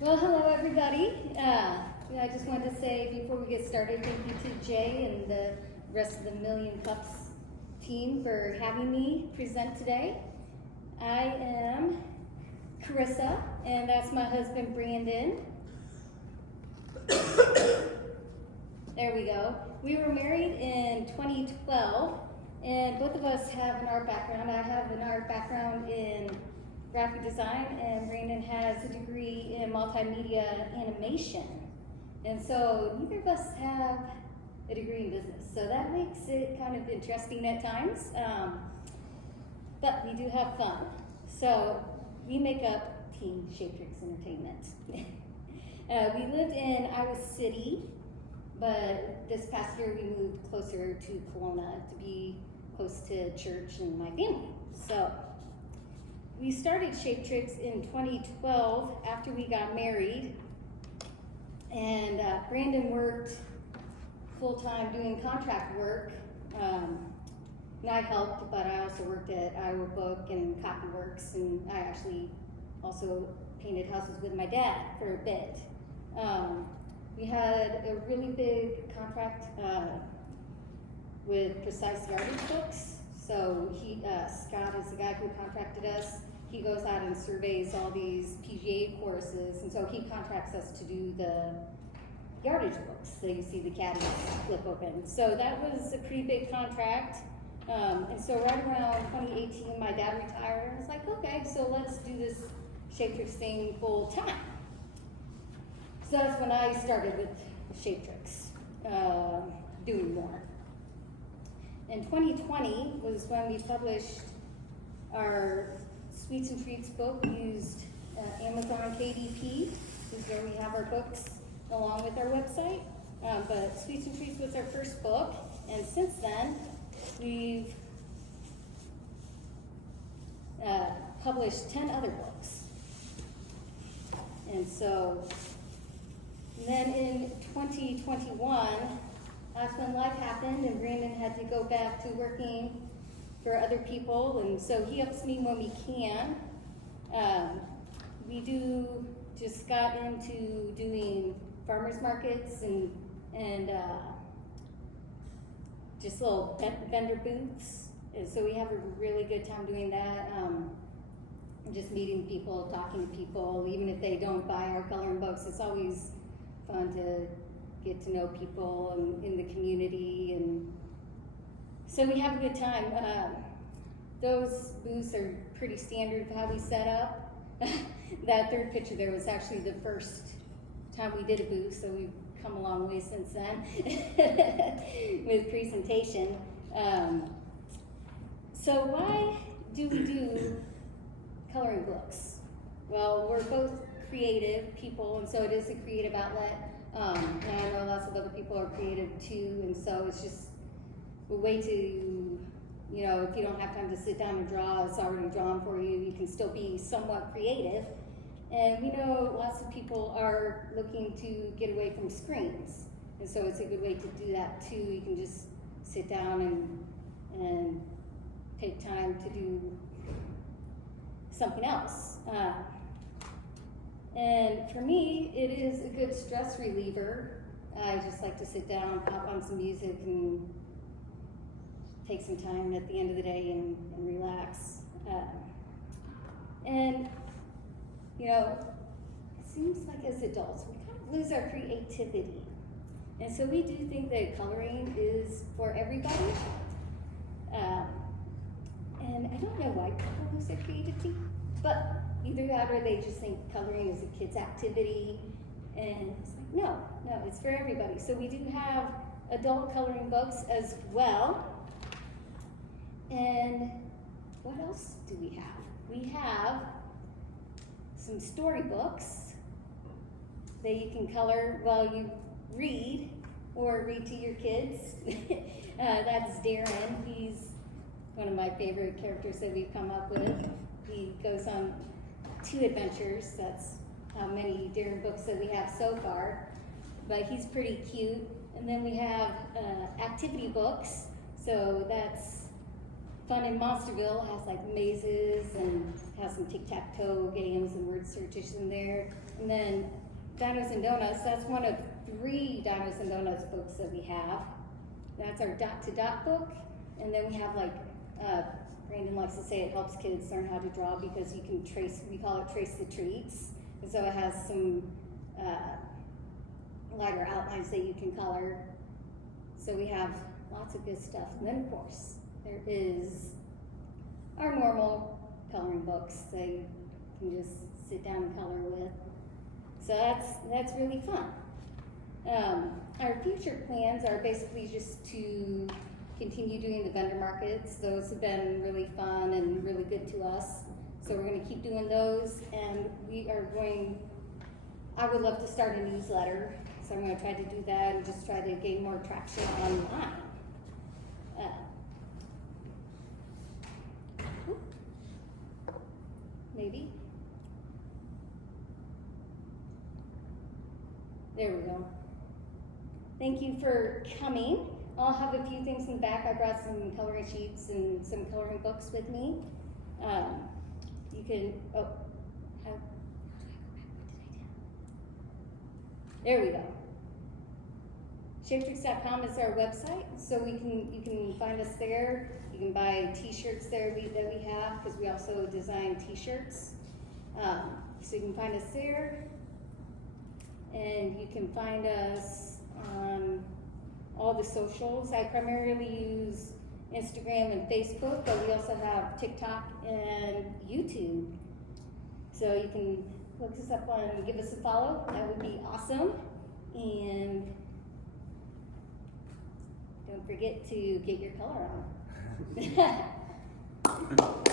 Well, hello everybody. I just wanted to say before we get started, thank you to Jay and the rest of the Million Cups team for having me present today. I am Carissa, and that's my husband Brandon. There we go. We were married in 2012, and both of us have an art background. I have an art background in graphic design, and Brandon has a degree in multimedia animation. And so neither of us have a degree in business, so that makes it kind of interesting at times. But we do have fun. So we make up Team Shapetrix Entertainment. We lived in Iowa City, but this past year we moved closer to Kelowna to be close to church and my family. So we started Shapetrix in 2012 after we got married, and Brandon worked full-time doing contract work. And I helped, but I also worked at Iowa Book and Copyworks, and I actually also painted houses with my dad for a bit. We had a really big contract with Precise Yardage Books. So Scott is the guy who contracted us. He goes out and surveys all these PGA courses, and so he contracts us to do the yardage books that you see the caddies flip open. So that was a pretty big contract. And so right around 2018, my dad retired. I was like, okay, so let's do this Shapetrix thing full time. So that's when I started with Shapetrix, doing more. In 2020 was when we published our Sweets and Treats book. We used Amazon KDP, which is where we have our books along with our website. But Sweets and Treats was our first book, and since then we've published 10 other books. And so then in 2021, that's when life happened, and Brandon had to go back to working for other people, and so he helps me when we can. We just got into doing farmers markets and just little vendor booths, and so we have a really good time doing that. Just meeting people, talking to people, even if they don't buy our coloring books, it's always fun to get to know people in the community, and so we have a good time. Those booths are pretty standard for how we set up. That third picture there was actually the first time we did a booth, so we've come a long way since then with presentation. So why do we do coloring books? Well, we're both creative people, and so it is a creative outlet. And I know lots of other people are creative too, and so it's just a way to, if you don't have time to sit down and draw, it's already drawn for you. You can still be somewhat creative. And we know lots of people are looking to get away from screens, and so it's a good way to do that too. You can just sit down and take time to do something else. And for me, it is a good stress reliever. I just like to sit down, pop on some music, and take some time at the end of the day and relax. And it seems like as adults, we kind of lose our creativity. And so we do think that coloring is for everybody. And I don't know why people lose their creativity, but either that or they just think coloring is a kid's activity. And it's like, no, it's for everybody. So we do have adult coloring books as well. And what else do we have? We have some storybooks that you can color while you read or read to your kids. That's Darren. He's one of my favorite characters that we've come up with. He goes on 2 adventures. That's how many Darren books that we have so far. But he's pretty cute. And then we have activity books. So that's Fun in Monsterville, has like mazes and has some tic-tac-toe games and word searches in there. And then Dinos and Donuts, that's one of 3 Dinos and Donuts books that we have. That's our dot-to-dot book. And then we have like, Brandon likes to say it helps kids learn how to draw because you can trace, we call it trace the treats. And so it has some lighter outlines that you can color. So we have lots of good stuff. And then of course, there is our normal coloring books that you can just sit down and color with. So that's really fun. Our future plans are basically just to continue doing the vendor markets. Those have been really fun and really good to us. So we're going to keep doing those, and I would love to start a newsletter. So I'm going to try to do that and just try to gain more traction online. Maybe. There we go. Thank you for coming. I'll have a few things in the back. I brought some coloring sheets and some coloring books with me. You can, there we go. Shapetrix.com is our website, so you can find us there. You can buy t-shirts there that we have, because we also design t-shirts. So you can find us there, and you can find us on all the socials. I primarily use Instagram and Facebook, but we also have TikTok and YouTube. So you can look us up and give us a follow. That would be awesome. And don't forget to get your color on.